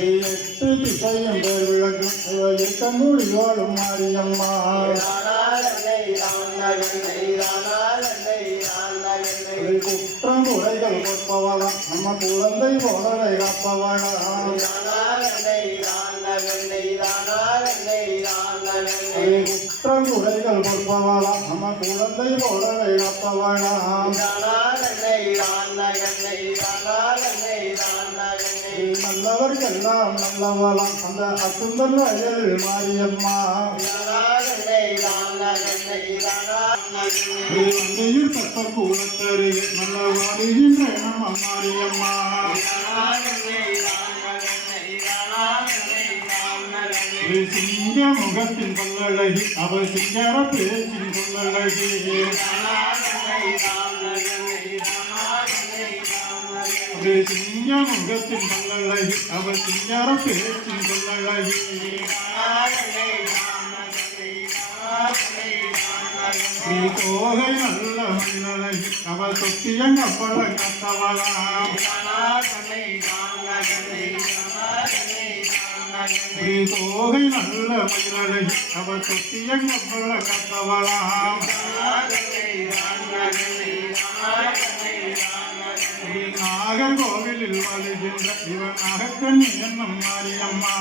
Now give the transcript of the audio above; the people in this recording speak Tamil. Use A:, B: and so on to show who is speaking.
A: எட்டு திசையும் பேர் விளக்கும் இவ இருக்க மூடி மாரியம்மா. குற்றம் உரைகள் கொடுப்பவளாம் நம்ம குழந்தை போலரை காப்பவளாம். குற்றம் உரைகள் கொடுப்பவளாம் நம்ம குழந்தை போலரை காப்பவளாம் நல்லவர்க்கெல்லாம் நல்லவளாம் அந்த அசுந்தர் அயல் மாரியம்மா அங்கேயும் தப்ப கூடத்தருகே நல்ல வாடுகின்ற நம்ம மாரியம்மா சிங்க முகத்தின் கொள்ளழகி அவள் சிங்கர பேச்சின் கொள்ளழகி. சிங்க முகத்தின் கொள்ளழகி அவள் சிங்கர பேச்சின் கொள்ளழகி. ஸ்ரீ கோகை நல்ல மயிலழகி அவள் சொத்தியங்க சொத்தியங்கப்பழ கத்தவளாம் ஸ்ரீ கோகை நல்ல மயிலழகி அவள் சொத்தியங்கப்பழ கத்தவளாம் நாகர்கோவிலில் வாழ்கின்ற இவன் என்னும் மாரியம்மா.